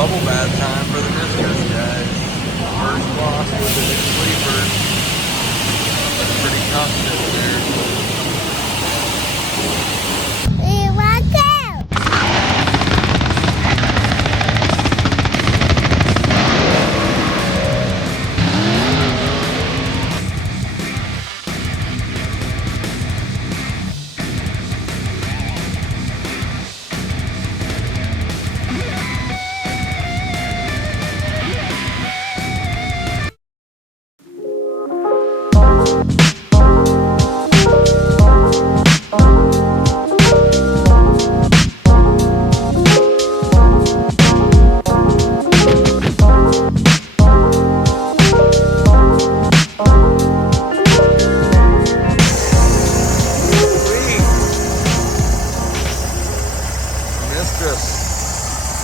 bubble bath time for the mistress, guys. First wash with the new sleeper. Pretty tough sitting there.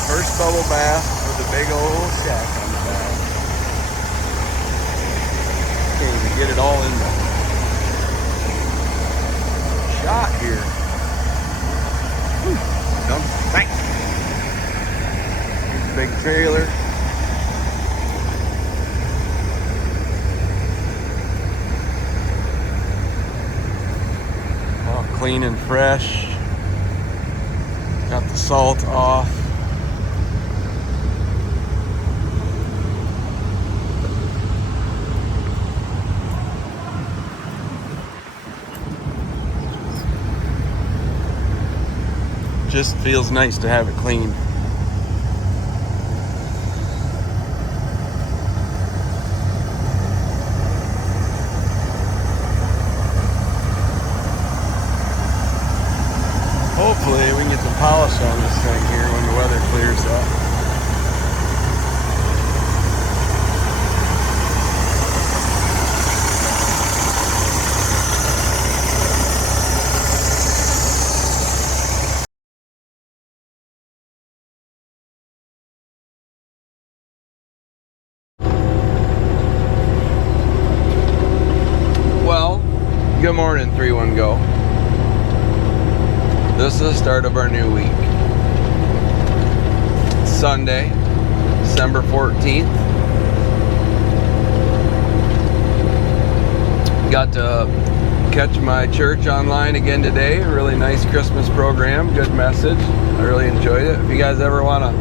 First bubble bath with a big old shack on the back. Can't even get it all in the shot here. Dump tank. Here's a big trailer. All clean and fresh. Got the salt off. Just feels nice to have it clean. Hopefully we can get some polish on this thing here when the weather clears up. Good morning, 3-1 Go. This is the start of our new week. It's Sunday, December 14th. Got to catch my church online again today. A really nice Christmas program, good message. I really enjoyed it. If you guys ever want to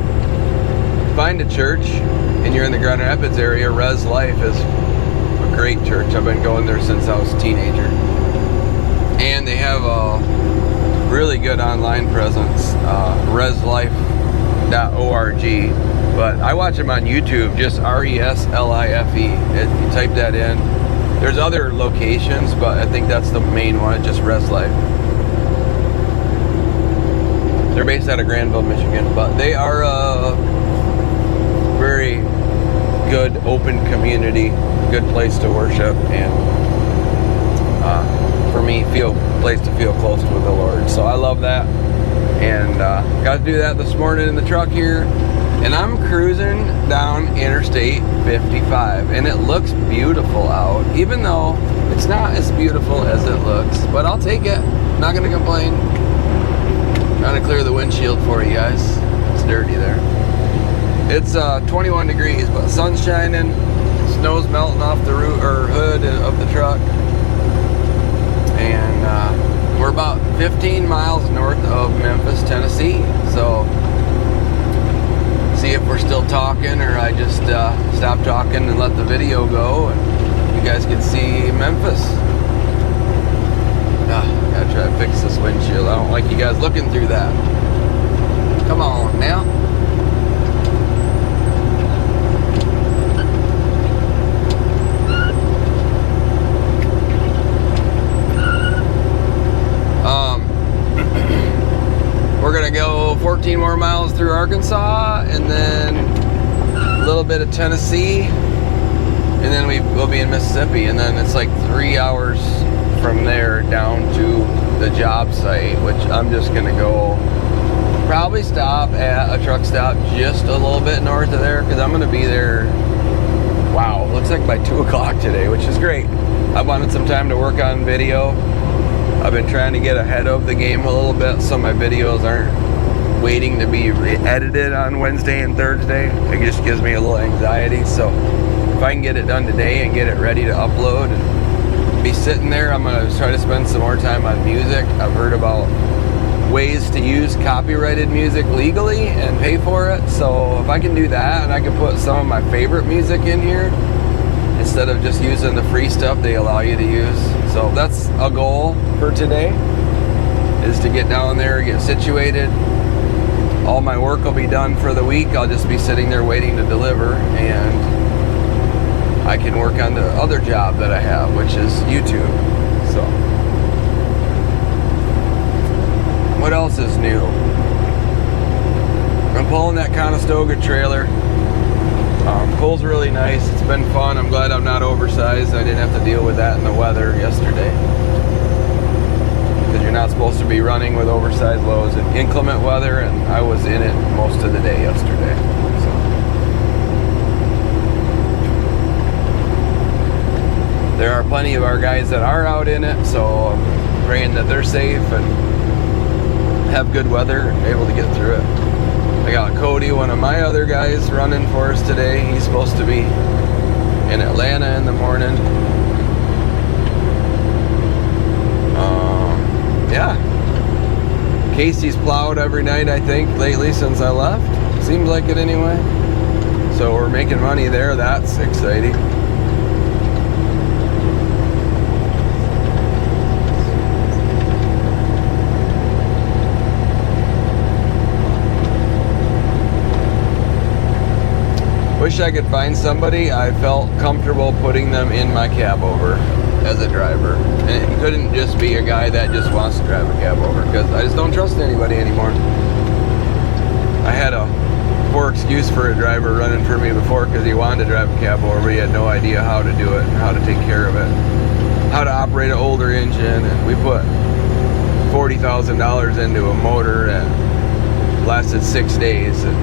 find a church and you're in the Grand Rapids area, Res Life is a great church. I've been going there since I was a teenager. And they have a really good online presence, reslife.org. But I watch them on YouTube, just RESLIFE. If you type that in, there's other locations, but I think that's the main one, just Res Life. They're based out of Granville, Michigan, but they are a very good, open community, good place to worship, and for me, place to feel close with the Lord. So I love that, and got to do that this morning in the truck here, and I'm cruising down Interstate 55, and it looks beautiful out, even though it's not as beautiful as it looks, but I'll take it. Not gonna complain. Trying to clear the windshield for you guys. It's dirty there. It's 21 degrees, but sun's shining, snow's melting off the hood of the truck. And we're about 15 miles north of Memphis, Tennessee. So, see if we're still talking, or I just stop talking and let the video go, and you guys can see Memphis. Gotta try to fix this windshield. I don't like you guys looking through that. Come on now. We're gonna go 14 more miles through Arkansas, and then a little bit of Tennessee, and then we'll be in Mississippi, and then it's like 3 hours from there down to the job site, which I'm just gonna go probably stop at a truck stop just a little bit north of there, because I'm gonna be there, wow, looks like by 2 o'clock today, which is great. I wanted some time to work on video. I've been trying to get ahead of the game a little bit, so my videos aren't waiting to be edited on Wednesday and Thursday. It just gives me a little anxiety. So if I can get it done today and get it ready to upload and be sitting there, I'm going to try to spend some more time on music. I've heard about ways to use copyrighted music legally and pay for it. So if I can do that and I can put some of my favorite music in here instead of just using the free stuff they allow you to use. So that's a goal for today, is to get down there, get situated. All my work will be done for the week. I'll just be sitting there waiting to deliver, and I can work on the other job that I have, which is YouTube. So what else is new? I'm pulling that Conestoga trailer. Pulls really nice. It's been fun. I'm glad I'm not oversized. I didn't have to deal with that in the weather yesterday, because you're not supposed to be running with oversized loads in inclement weather, and I was in it most of the day yesterday. So there are plenty of our guys that are out in it, so I'm praying that they're safe and have good weather, able to get through it. I got Cody, one of my other guys, running for us today. He's supposed to be in Atlanta in the morning. Yeah. Casey's plowed every night, I think, lately since I left. Seems like it anyway. So we're making money there. That's exciting. Wish I could find somebody I felt comfortable putting them in my cab over as a driver. And it couldn't just be a guy that just wants to drive a cab over, because I just don't trust anybody anymore. I had a poor excuse for a driver running for me before because he wanted to drive a cab over. He had no idea how to do it and how to take care of it, how to operate an older engine. And we put $40,000 into a motor and lasted 6 days. It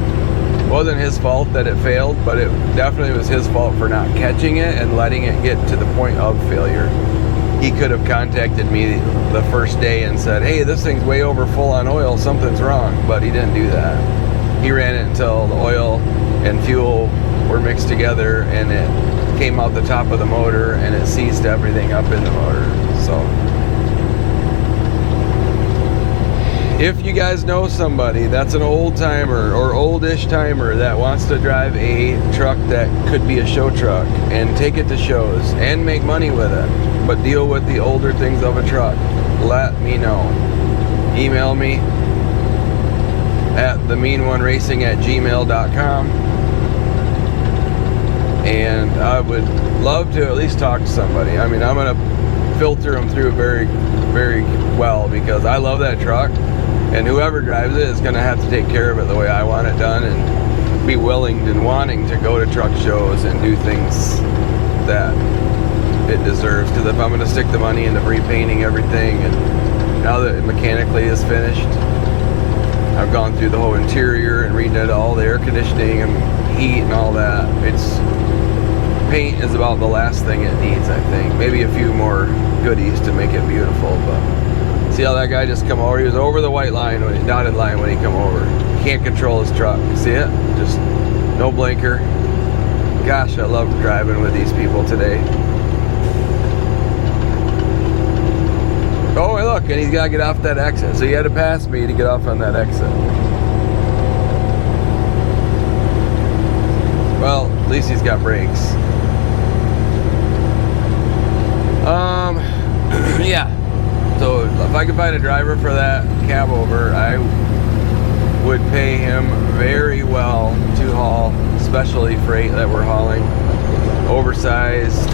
wasn't his fault that it failed, but it definitely was his fault for not catching it and letting it get to the point of failure. He could have contacted me the first day and said, hey, this thing's way over full on oil, something's wrong, but he didn't do that. He ran it until the oil and fuel were mixed together and it came out the top of the motor and it seized everything up in the motor. So if you guys know somebody that's an old timer or oldish timer that wants to drive a truck that could be a show truck and take it to shows and make money with it, but deal with the older things of a truck, let me know. Email me at themeanoneracing@gmail.com, and I would love to at least talk to somebody. I mean, I'm going to filter them through very, very well, because I love that truck, and whoever drives it is going to have to take care of it the way I want it done and be willing and wanting to go to truck shows and do things that it deserves. Because if I'm going to stick the money into repainting everything, and now that it mechanically is finished, I've gone through the whole interior and redid all the air conditioning and heat and all that. Paint is about the last thing it needs, I think. Maybe a few more goodies to make it beautiful, but see how that guy just come over? He was over the white line, dotted line when he come over. He can't control his truck. See it? Just no blinker. Gosh, I love driving with these people today. Oh, hey, look, and he's got to get off that exit. So he had to pass me to get off on that exit. Well, at least he's got brakes. Yeah. So if I could find a driver for that cab over, I would pay him very well to haul specialty freight that we're hauling. Oversized.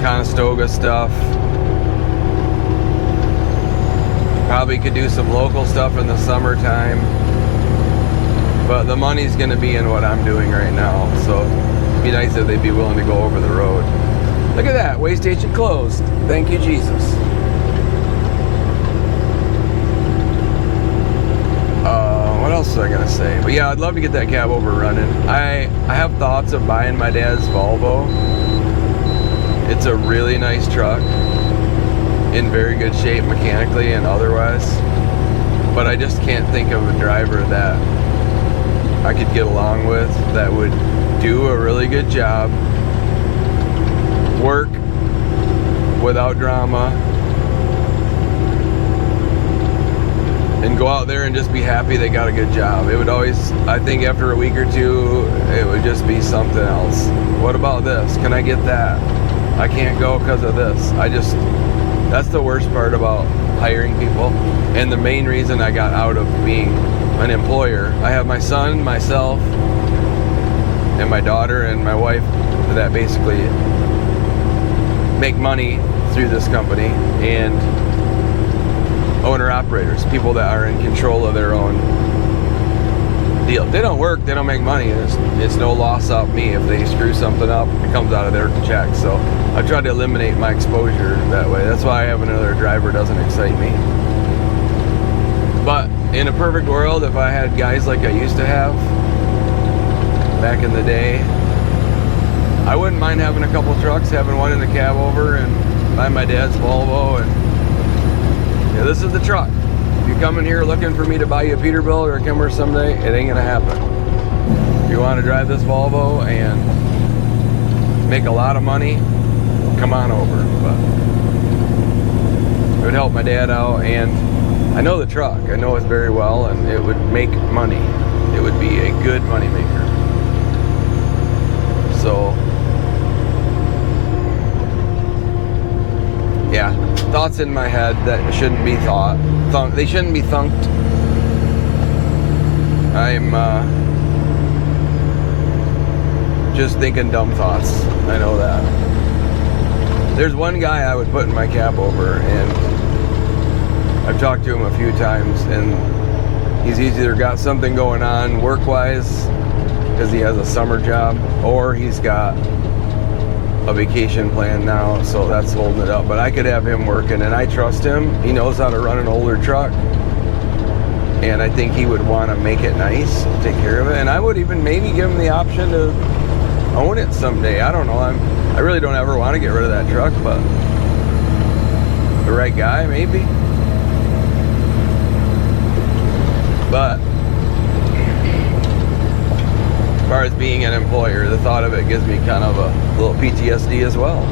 Conestoga stuff. Probably could do some local stuff in the summertime, but the money's going to be in what I'm doing right now, so it'd be nice if they'd be willing to go over the road. Look at that, way station closed. Thank you, Jesus. What else was I going to say? But yeah, I'd love to get that cab over running. I have thoughts of buying my dad's Volvo It's a really nice truck, in very good shape mechanically and otherwise. But I just can't think of a driver that I could get along with that would do a really good job, work without drama, and go out there and just be happy they got a good job. It would always, I think after a week or two, it would just be something else. What about this? Can I get that? I can't go because of this. That's the worst part about hiring people, and the main reason I got out of being an employer. I have my son, myself, and my daughter and my wife that basically make money through this company, and owner-operators, people that are in control of their own deal. If they don't work, they don't make money. It's no loss of me. If they screw something up, it comes out of their check. So I tried to eliminate my exposure that way. That's why having another driver doesn't excite me. But in a perfect world, if I had guys like I used to have back in the day, I wouldn't mind having a couple trucks, having one in the cab over and buy my dad's Volvo, and yeah, this is the truck. If you come in here looking for me to buy you a Peterbilt or a Kenworth someday, it ain't gonna happen. If you want to drive this Volvo and make a lot of money, come on over. But it would help my dad out, and I know the truck. I know it very well, and it would make money. It would be a good money maker. So, yeah, thoughts in my head that shouldn't be thought. They shouldn't be thunked. I'm just thinking dumb thoughts. I know that. There's one guy I would put in my cab over, and I've talked to him a few times, and he's either got something going on work-wise because he has a summer job, or he's got a vacation plan now, so that's holding it up. But I could have him working, and I trust him. He knows how to run an older truck, and I think he would want to make it nice, take care of it, and I would even maybe give him the option to own it someday. I don't know. I really don't ever want to get rid of that truck, but the right guy, maybe. But as far as being an employer, the thought of it gives me kind of a little PTSD as well.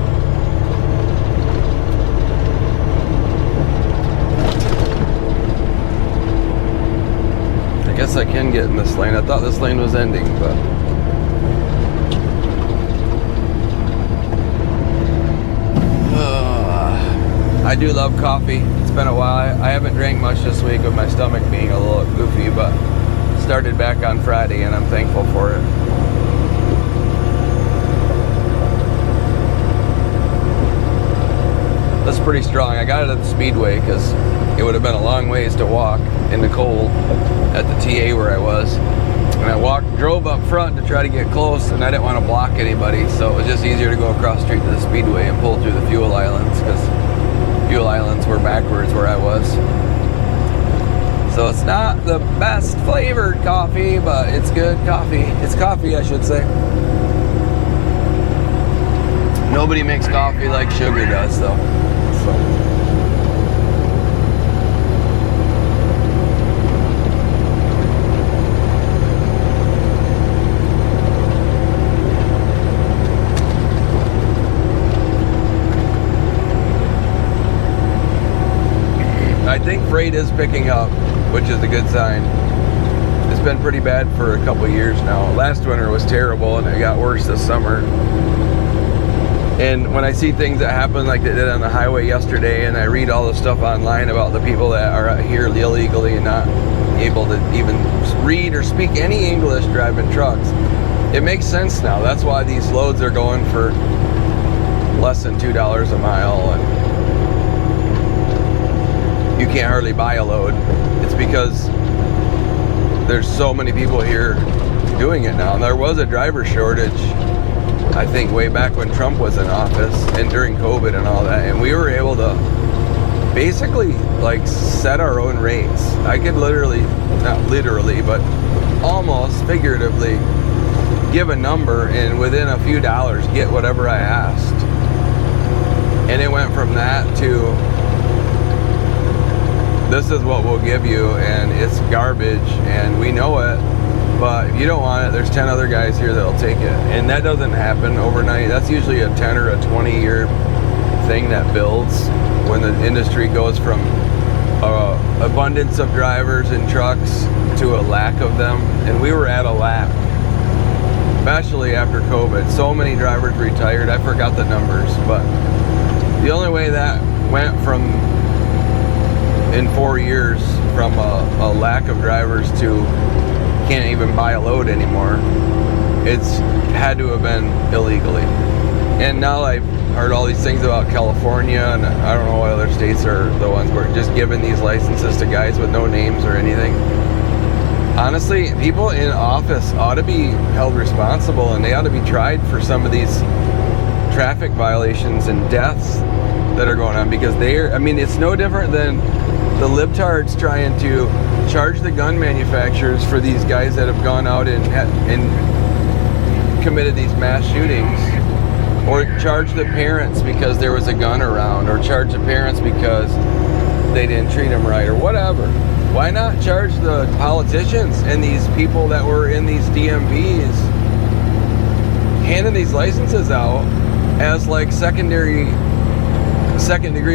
I guess I can get in this lane. I thought this lane was ending, but I do love coffee. It's been a while. I haven't drank much this week with my stomach being a little goofy, but started back on Friday, and I'm thankful for it. That's pretty strong. I got it at the Speedway because it would have been a long ways to walk in the cold at the TA where I was. And I drove up front to try to get close, and I didn't want to block anybody, so it was just easier to go across the street to the Speedway and pull through the fuel islands, because fuel islands were backwards where I was. So it's not the best flavored coffee, but it's good coffee. It's coffee, I should say. Nobody makes coffee like sugar does, though. So. I think freight is picking up, which is a good sign. It's been pretty bad for a couple of years now. Last winter was terrible, and it got worse this summer. And when I see things that happen like they did on the highway yesterday, and I read all the stuff online about the people that are out here illegally and not able to even read or speak any English driving trucks, it makes sense now. That's why these loads are going for less than $2 a mile, and you can't hardly buy a load. It's because there's so many people here doing it now. There was a driver shortage, I think, way back when Trump was in office and during COVID and all that, and we were able to basically like set our own rates. I could literally, not literally, but almost figuratively give a number and within a few dollars get whatever I asked. And it went from that to, this is what we'll give you, and it's garbage, and we know it, but if you don't want it, there's 10 other guys here that'll take it. And that doesn't happen overnight. That's usually a 10 or a 20-year thing that builds when the industry goes from abundance of drivers and trucks to a lack of them. And we were at a lack, especially after COVID. So many drivers retired. I forgot the numbers, but the only way that went from, in 4 years, from a lack of drivers to can't even buy a load anymore, it's had to have been illegally. And now I've heard all these things about California, and I don't know what other states are the ones where just giving these licenses to guys with no names or anything. Honestly, people in office ought to be held responsible, and they ought to be tried for some of these traffic violations and deaths that are going on, because it's no different than the libtards trying to charge the gun manufacturers for these guys that have gone out and committed these mass shootings, or charge the parents because there was a gun around, or charge the parents because they didn't treat them right, or whatever. Why not charge the politicians and these people that were in these DMVs handing these licenses out as like second degree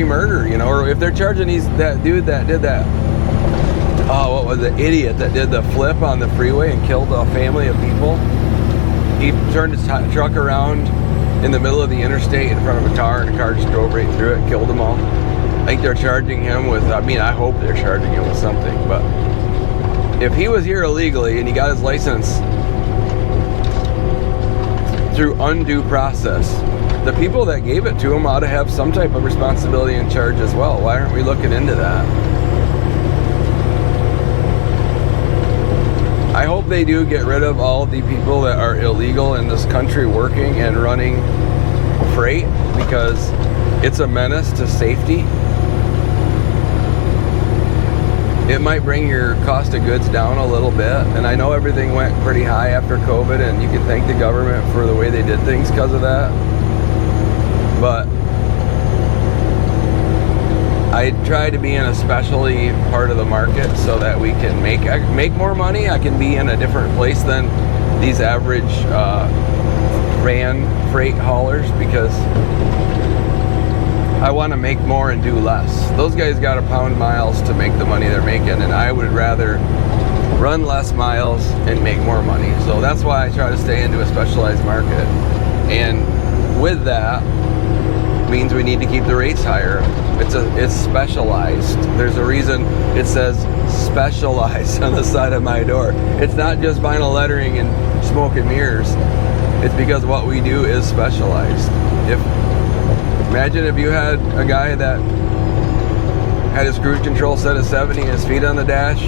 murder, or if they're charging that dude that did that, what was the idiot that did the flip on the freeway and killed a family of people? He turned his truck around in the middle of the interstate in front of a car, and the car just drove right through it, killed them all. I think they're charging him with, I hope they're charging him with something, but if he was here illegally and he got his license through undue process, the people that gave it to him ought to have some type of responsibility and charge as well. Why aren't we looking into that? I hope they do get rid of all the people that are illegal in this country working and running freight, because it's a menace to safety. It might bring your cost of goods down a little bit, and I know everything went pretty high after COVID, and you can thank the government for the way they did things because of that. But I try to be in a specialty part of the market so that we can make more money. I can be in a different place than these average van freight haulers, because I want to make more and do less. Those guys got to pound miles to make the money they're making, and I would rather run less miles and make more money. So that's why I try to stay into a specialized market. And with that means we need to keep the rates higher. It's specialized. There's a reason it says specialized on the side of my door. It's not just vinyl lettering and smoke and mirrors. It's because what we do is specialized. Imagine if you had a guy that had his cruise control set at 70 and his feet on the dash,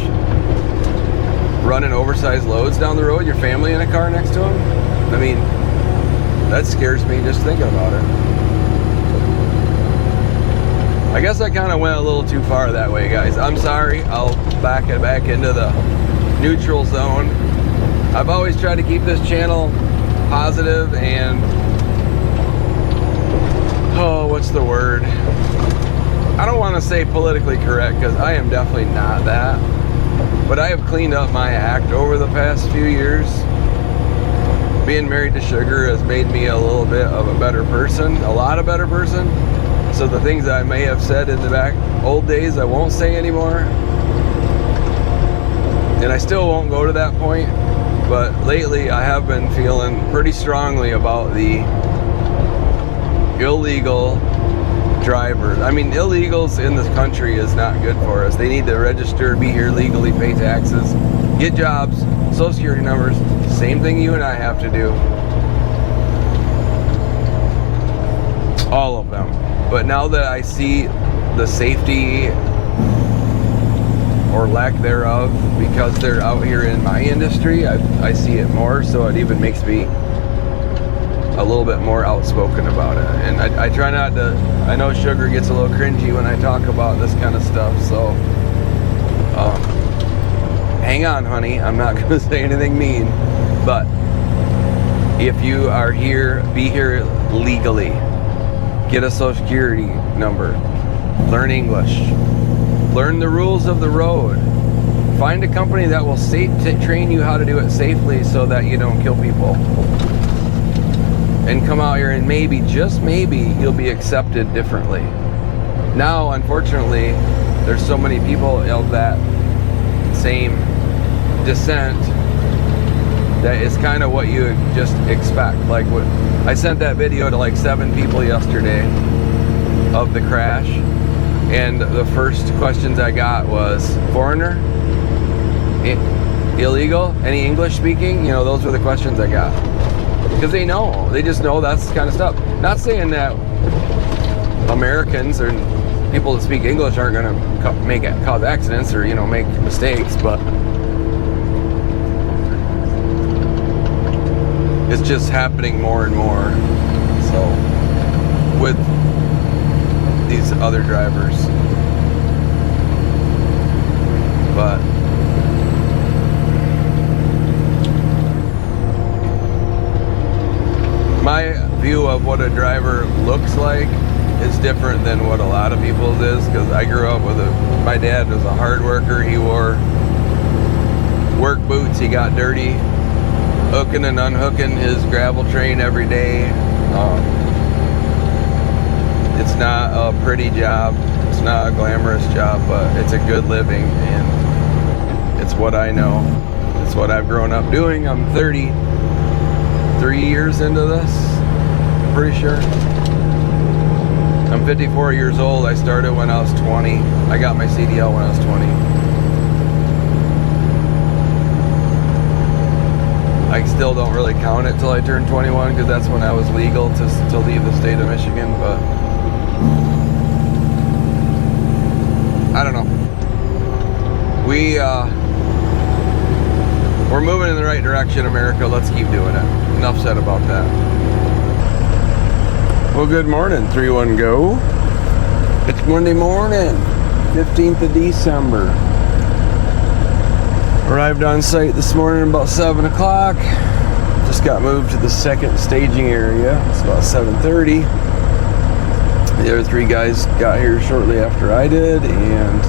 running oversized loads down the road, your family in a car next to him. That scares me just thinking about it. I guess I kind of went a little too far that way, guys. I'm sorry. I'll back it back into the neutral zone. I've always tried to keep this channel positive and, what's the word? I don't want to say politically correct, because I am definitely not that. But I have cleaned up my act over the past few years. Being married to Sugar has made me a little bit of a better person, a lot of better person. So the things that I may have said in the old days, I won't say anymore. And I still won't go to that point. But lately, I have been feeling pretty strongly about the illegal drivers. Illegals in this country is not good for us. They need to register, be here legally, pay taxes, get jobs, social security numbers. Same thing you and I have to do. All of them. But now that I see the safety or lack thereof, because they're out here in my industry, I see it more, so it even makes me a little bit more outspoken about it. And I try not to, I know Sugar gets a little cringy when I talk about this kind of stuff, so hang on, honey, I'm not going to say anything mean. But if you are here, be here legally. Get a social security number. Learn English. Learn the rules of the road. Find a company that will train you how to do it safely so that you don't kill people. And come out here and maybe, just maybe, you'll be accepted differently. Now, unfortunately, there's so many people of that same descent that is kind of what you just expect. Like what I sent that video to like 7 people yesterday of the crash, and the first questions I got was foreigner, illegal, any English speaking. You know, those were the questions I got, because they just know that's the kind of stuff. Not saying that Americans or people that speak English aren't going to cause accidents or, you know, make mistakes, but it's just happening more and more. So with these other drivers, but my view of what a driver looks like is different than what a lot of people's is, because I grew up with my dad was a hard worker. He wore work boots. He got dirty hooking and unhooking his gravel train every day. It's not a pretty job. It's not a glamorous job, but it's a good living, and it's what I know. It's what I've grown up doing. I'm 33 years into this, I'm pretty sure. I'm 54 years old. I started when I was 20. I got my CDL when I was 20. I still don't really count it till I turned 21, because that's when I was legal to leave the state of Michigan, but I don't know. We're moving in the right direction, America. Let's keep doing it. Enough said about that. Well, good morning, 3-1 Go. It's Monday morning, 15th of December. Arrived on site this morning about 7 o'clock. Just got moved to the second staging area. It's about 7:30. The other 3 guys got here shortly after I did, and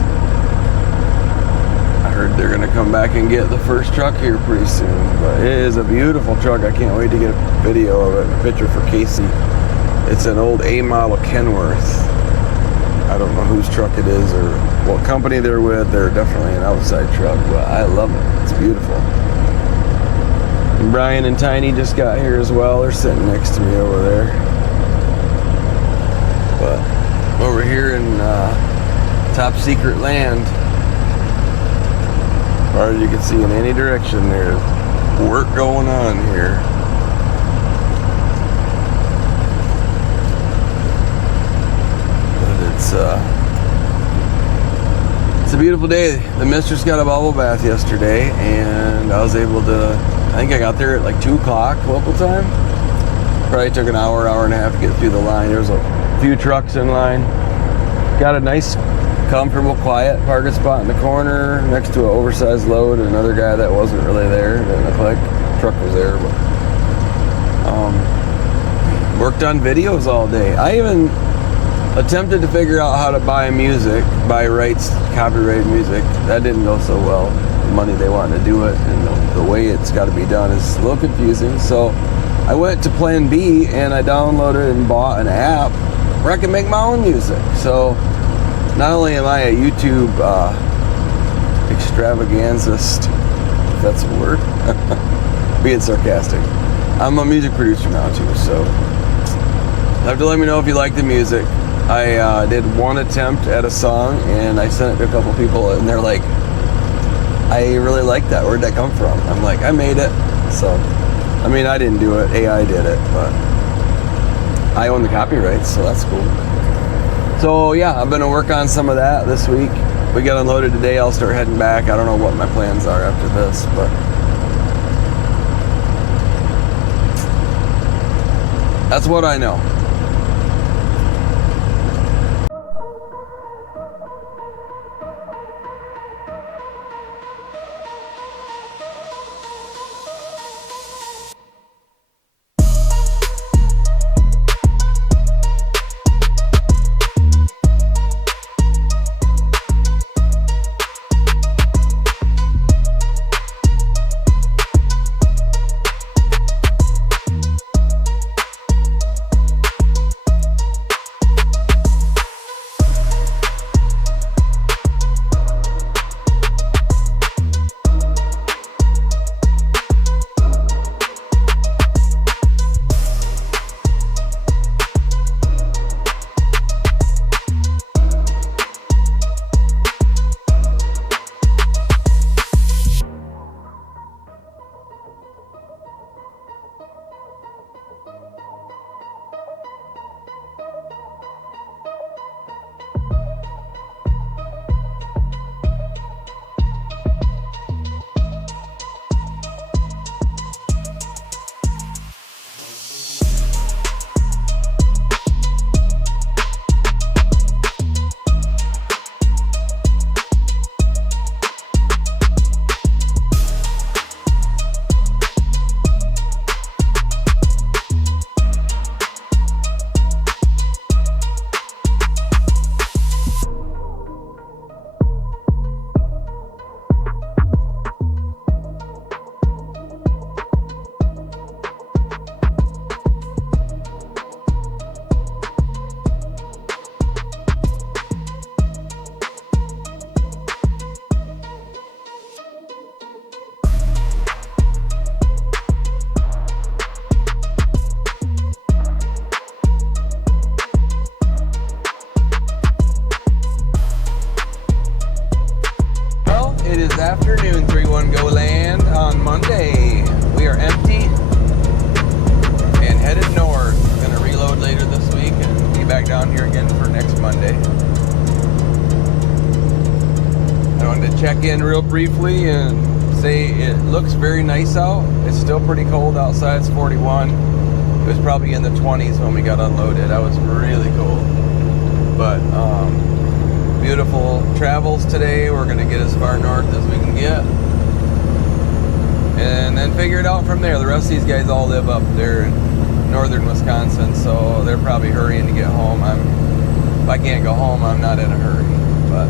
I heard they're gonna come back and get the first truck here pretty soon. But it is a beautiful truck. I can't wait to get a video of it, a picture for Casey. It's an old A model Kenworth. I don't know whose truck it is or what company they're with. They're definitely an outside truck, but I love it. It's beautiful. And Brian and Tiny just got here as well. They're sitting next to me over there. But over here in top secret land, as far as you can see in any direction, there's work going on here. It's a beautiful day. The mistress got a bubble bath yesterday, and I was able to, I think I got there at like 2 o'clock local time. Probably took an hour and a half to get through the line. There was a few trucks in line. Got a nice, comfortable, quiet parking spot in the corner next to an oversized load and another guy that wasn't really there. It didn't look like the truck was there, but worked on videos all day. I even attempted to figure out how to buy rights, copyrighted music. That didn't go so well. The money they wanted to do it and the way it's got to be done is a little confusing. So I went to Plan B and I downloaded and bought an app where I can make my own music. So not only am I a YouTube extravaganzist, if that's a word, being sarcastic, I'm a music producer now too. So you have to let me know if you like the music. I did one attempt at a song and I sent it to a couple people and they're like, I really like that. Where'd that come from? I'm like, I made it. So, I mean, I didn't do it. AI did it, but I own the copyrights, so that's cool. So yeah, I'm gonna work on some of that this week. We got unloaded today. I'll start heading back. I don't know what my plans are after this, but that's what I know. afternoon, 3-1 Go Land. On Monday, we are empty and headed north. Gonna reload later this week and be back down here again for next Monday. I wanted to check in real briefly and say it looks very nice out. It's still pretty cold outside. It's 41. It was probably in the 20s when we got unloaded. I was really cold. But beautiful travels today. We're gonna get as far north as we can get and then figure it out from there. The rest of these guys all live up there in northern Wisconsin, so they're probably hurrying to get home. If I can't go home, I'm not in a hurry. But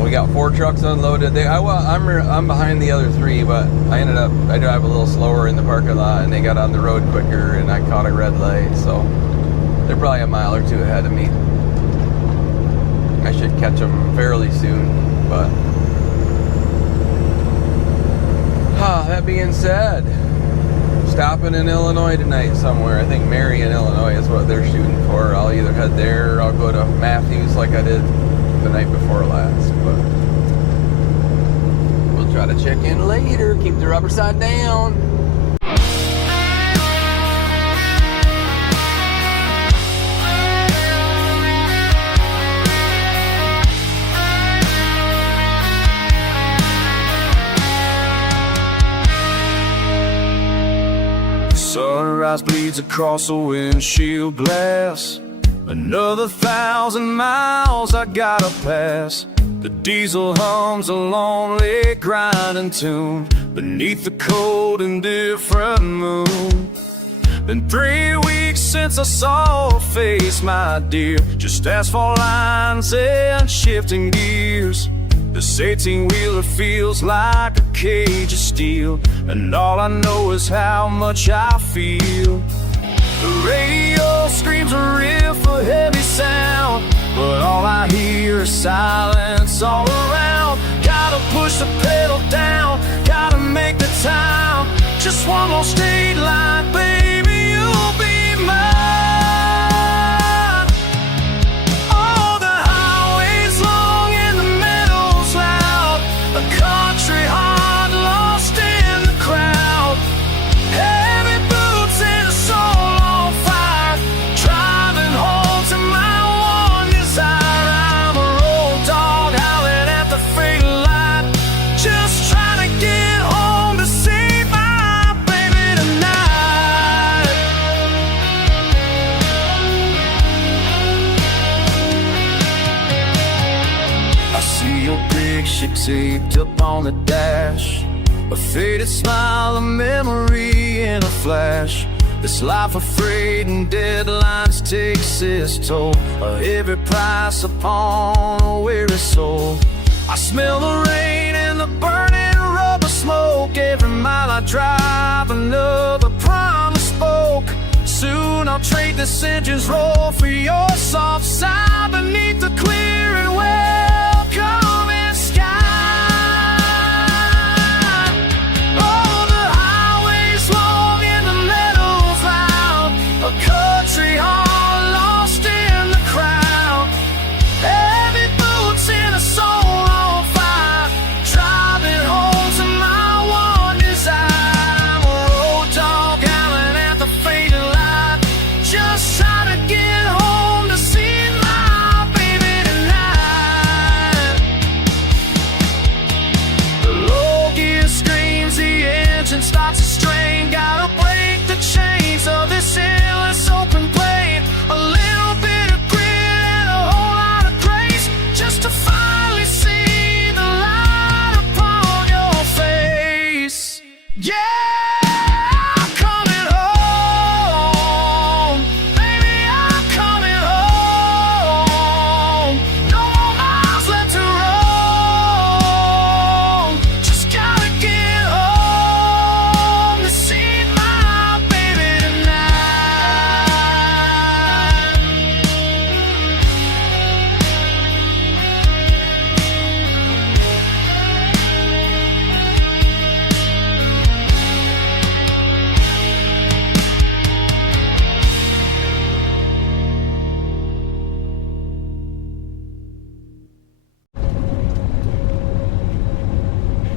we got 4 trucks unloaded. I'm behind the other 3, but I drive a little slower in the parking lot, and they got on the road quicker, and I caught a red light, so they're probably a mile or 2 ahead of me. I should catch them fairly soon, but that being said, stopping in Illinois tonight somewhere. I think Marion, Illinois is what they're shooting for. I'll either head there or I'll go to Matthews like I did the night before last, but we'll try to check in later. Keep the rubber side down. Sunrise bleeds across the windshield glass. Another 1,000 miles I gotta pass. The diesel hums a lonely grinding tune beneath the cold indifferent moon. Been 3 weeks since I saw her face, my dear. Just asphalt lines and shifting gears. This 18-wheeler feels like a cage of steel, and all I know is how much I feel. The radio screams a riff of heavy sound, but all I hear is silence all around. Gotta push the pedal down, gotta make the time. Just one more state line, baby, you'll be mine. Oh, the highway's long and the meadow's loud. A country heart lost in the crowd. Heavy boots and a soul on fire, driving home to my one desire. I'm a road dog howling at the fatal light, just trying to get home to see my baby tonight. I see your picture taped up on the dash, a faded smile, a memory in a flash. This life of freight and deadlines takes its toll, a heavy price upon a weary soul. I smell the rain and the burning rubber smoke. Every mile I drive, another promise spoke. Soon I'll trade this engine's roll for your soft side beneath the clear and welcoming sky. Oh, the highway's long and the meadow's loud. A country heart lost in the crowd. Heavy boots and a soul on fire, driving home to my one desire. I'm a road dog howling at the fading light, just trying to get home to see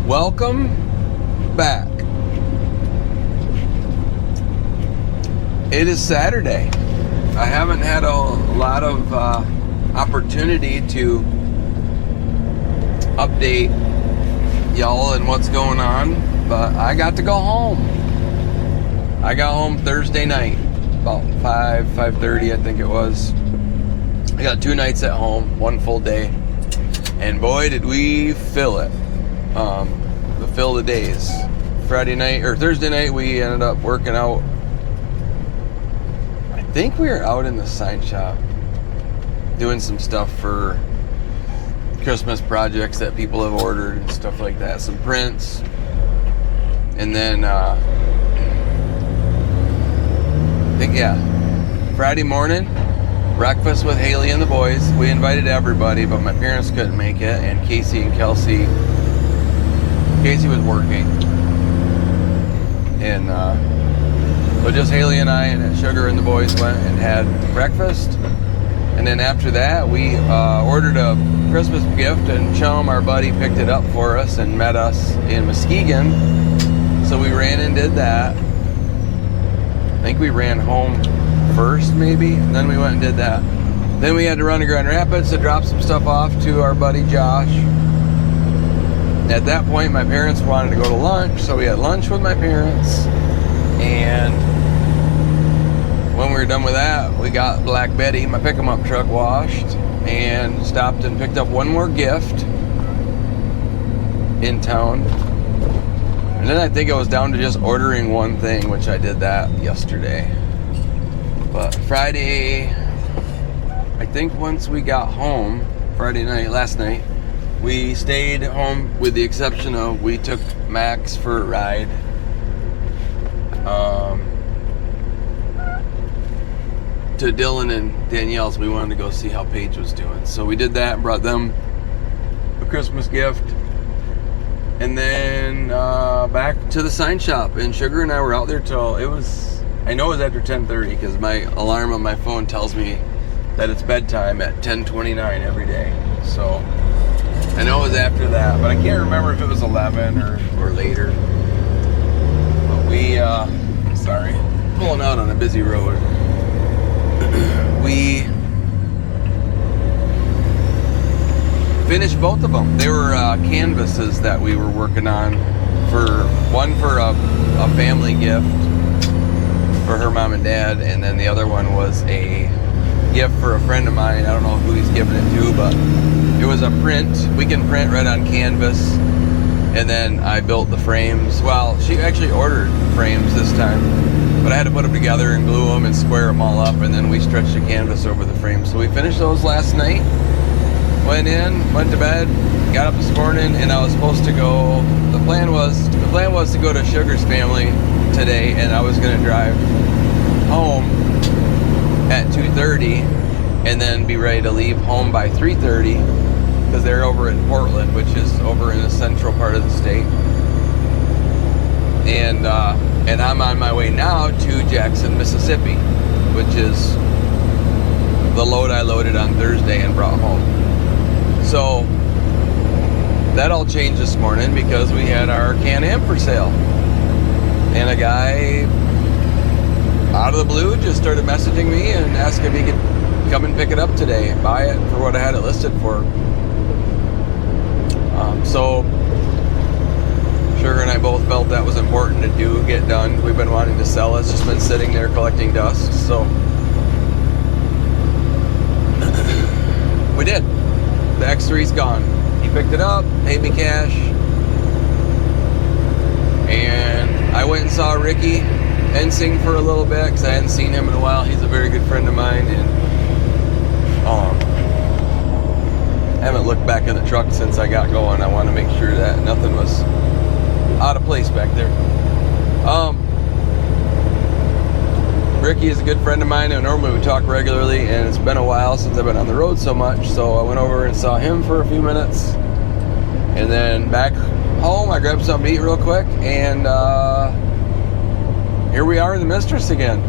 Welcome back. It is Saturday. I haven't had a lot of opportunity to update y'all and what's going on, but I got to go home. I got home Thursday night, about 5:30 I think it was. I got 2 nights at home, 1 full day, and boy did we fill it. Fill the days. Friday night or Thursday night we ended up working out. I think we were out in the sign shop doing some stuff for Christmas projects that people have ordered and stuff like that, some prints. And then I think Friday morning, breakfast with Haley and the boys. We invited everybody, but my parents couldn't make it, and Casey and Kelsey was working, and but just Haley and I and Sugar and the boys went and had breakfast, and then after that we ordered a Christmas gift, and Chum, our buddy, picked it up for us and met us in Muskegon, so we ran and did that. I think we ran home first maybe, and then we went and did that. Then we had to run to Grand Rapids to drop some stuff off to our buddy Josh. At that point, my parents wanted to go to lunch, so we had lunch with my parents, and when we were done with that, we got Black Betty, my pick-em-up truck, washed, and stopped and picked up one more gift in town. And then I think I was down to just ordering one thing, which I did that yesterday. But Friday, I think once we got home, Friday night, last night, we stayed home with the exception of we took Max for a ride. To Dylan and Danielle's. We wanted to go see how Paige was doing. So we did that and brought them a Christmas gift. And then back to the sign shop. And Sugar and I were out there till I know it was after 10:30 because my alarm on my phone tells me that it's bedtime at 10:29 every day. So I know it was after that, but I can't remember if it was 11 or later. But we, pulling out on a busy road. We finished both of them. They were canvases that we were working on for a family gift for her mom and dad, and then the other one was a gift for a friend of mine. I don't know who he's giving it to, but it was a print. We can print right on canvas, and then I built the frames. Well, she actually ordered frames this time, but I had to put them together and glue them and square them all up, and then we stretched the canvas over the frames. So we finished those last night, went to bed, got up this morning, and I was supposed to go. The plan was to go to Sugar's family today, and I was going to drive home at 2:30 and then be ready to leave home by 3:30 because they're over in Portland, which is over in the central part of the state. And I'm on my way now to Jackson, Mississippi, which is the load I loaded on Thursday and brought home. So that all changed this morning because we had our Can-Am for sale. And a guy out of the blue just started messaging me and asked if he could come and pick it up today and buy it for what I had it listed for. So Sugar and I both felt that was important to get done. We've been wanting to sell it. It's just been sitting there collecting dust. So we did. The X3's gone. He picked it up, paid me cash, and I went and saw Ricky Ensing for a little bit because I hadn't seen him in a while. He's a very good friend of mine, and I haven't looked back in the truck since I got going. I want to make sure that nothing was out of place back there. Ricky is a good friend of mine, and normally we talk regularly, and it's been a while since I've been on the road so much, so I went over and saw him for a few minutes, and then back home I grabbed something to eat real quick, and here we are in the Mistress again.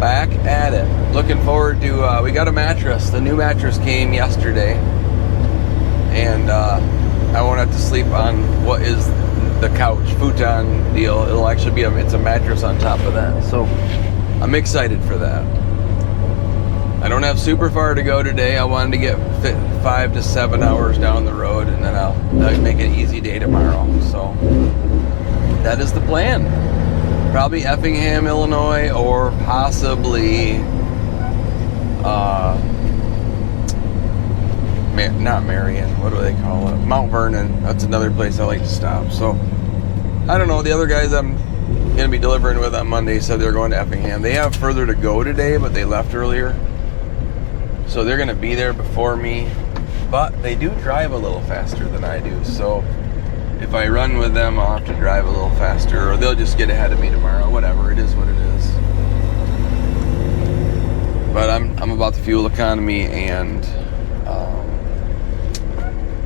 Back at it. Looking forward to, we got a mattress. The new mattress came yesterday, and I won't have to sleep on what is the couch futon deal. It'll actually be it's a mattress on top of that. So I'm excited for that. I don't have super far to go today. I wanted to get 5 to 7 hours down the road, and then I'll make an easy day tomorrow. So that is the plan. Probably Effingham, Illinois, or possibly not Marion. What do they call it? Mount Vernon. That's another place I like to stop. So I don't know. The other guys I'm gonna be delivering with on Monday said they're going to Effingham. They have further to go today, but they left earlier, so they're gonna be there before me. But they do drive a little faster than I do, so if I run with them, I'll have to drive a little faster, or they'll just get ahead of me tomorrow. Whatever, it is what it is. But I'm about the fuel economy and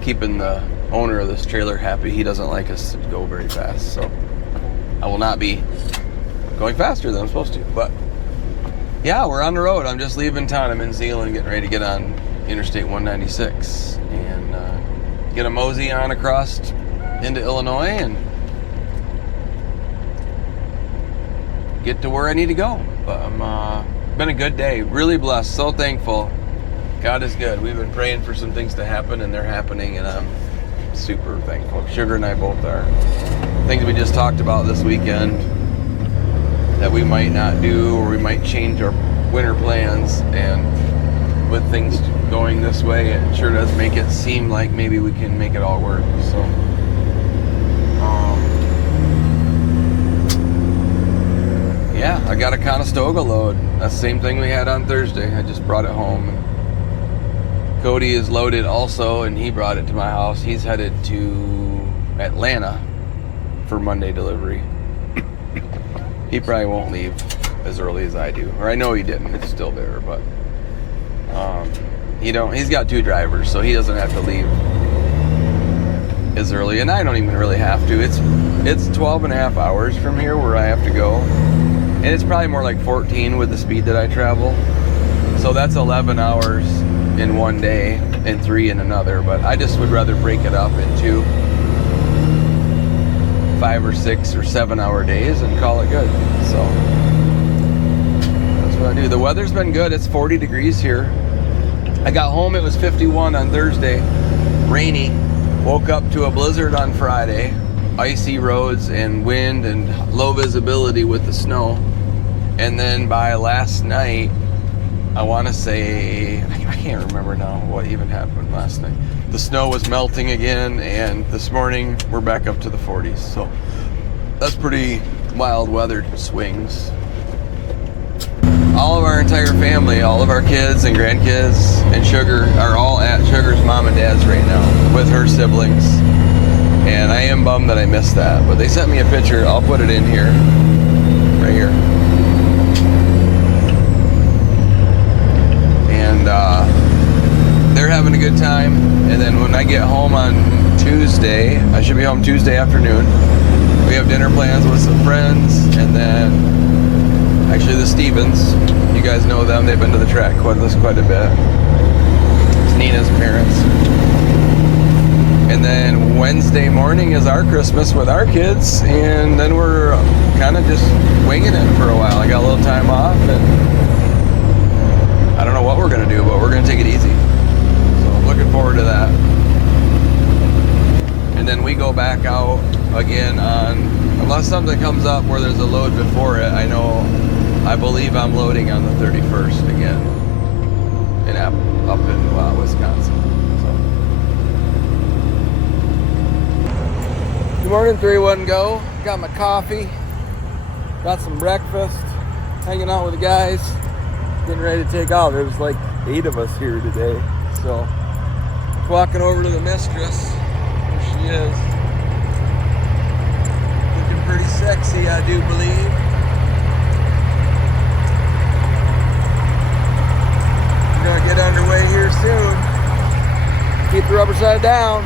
keeping the owner of this trailer happy. He doesn't like us to go very fast, so I will not be going faster than I'm supposed to. But yeah, we're on the road. I'm just leaving town. I'm in Zeeland, getting ready to get on Interstate 196 and get a mosey on across into Illinois and get to where I need to go. But been a good day. Really blessed. So thankful. God is good. We've been praying for some things to happen, and they're happening, and I'm super thankful. Sugar and I both are. Things we just talked about this weekend that we might not do, or we might change our winter plans, and with things going this way, it sure does make it seem like maybe we can make it all work. So yeah, I got a Conestoga load. That's the same thing we had on Thursday. I just brought it home. Cody is loaded also, and he brought it to my house. He's headed to Atlanta for Monday delivery. He probably won't leave as early as I do, or I know he didn't. It's still there, but he's got 2 drivers, so he doesn't have to leave as early, and I don't even really have to. It's 12 and a half hours from here where I have to go, and it's probably more like 14 with the speed that I travel. So that's 11 hours in one day and 3 in another, but I just would rather break it up into 5 or 6 or 7 hour days and call it good. So that's what I do. The weather's been good. It's 40 degrees here. I got home, it was 51 on Thursday, rainy. Woke up to a blizzard on Friday, icy roads and wind and low visibility with the snow. And then by last night, I want to say, I can't remember now what even happened last night. The snow was melting again, and this morning we're back up to the 40s. So that's pretty wild weather swings. All of our entire family, all of our kids and grandkids and Sugar are all at Sugar's mom and dad's right now with her siblings. And I am bummed that I missed that, but they sent me a picture. I'll put it in here, right here. They're having a good time, and then when I get home on Tuesday, I should be home Tuesday afternoon. We have dinner plans with some friends, and then actually the Stevens, you guys know them, they've been to the track quite a bit. It's Nina's parents. And then Wednesday morning is our Christmas with our kids, and then we're kind of just winging it for a while. I got a little time off, and I don't know what we're going to do, but we're going to take it easy. So I'm looking forward to that. And then we go back out again on, unless something comes up where there's a load before it, I believe I'm loading on the 31st again up in Wisconsin. So. Good morning, 3-1 Go. Got my coffee, got some breakfast, hanging out with the guys. Getting ready to take off. There's like 8 of us here today. So, walking over to the mistress. There she is. Looking pretty sexy, I do believe. We're gonna get underway here soon. Keep the rubber side down.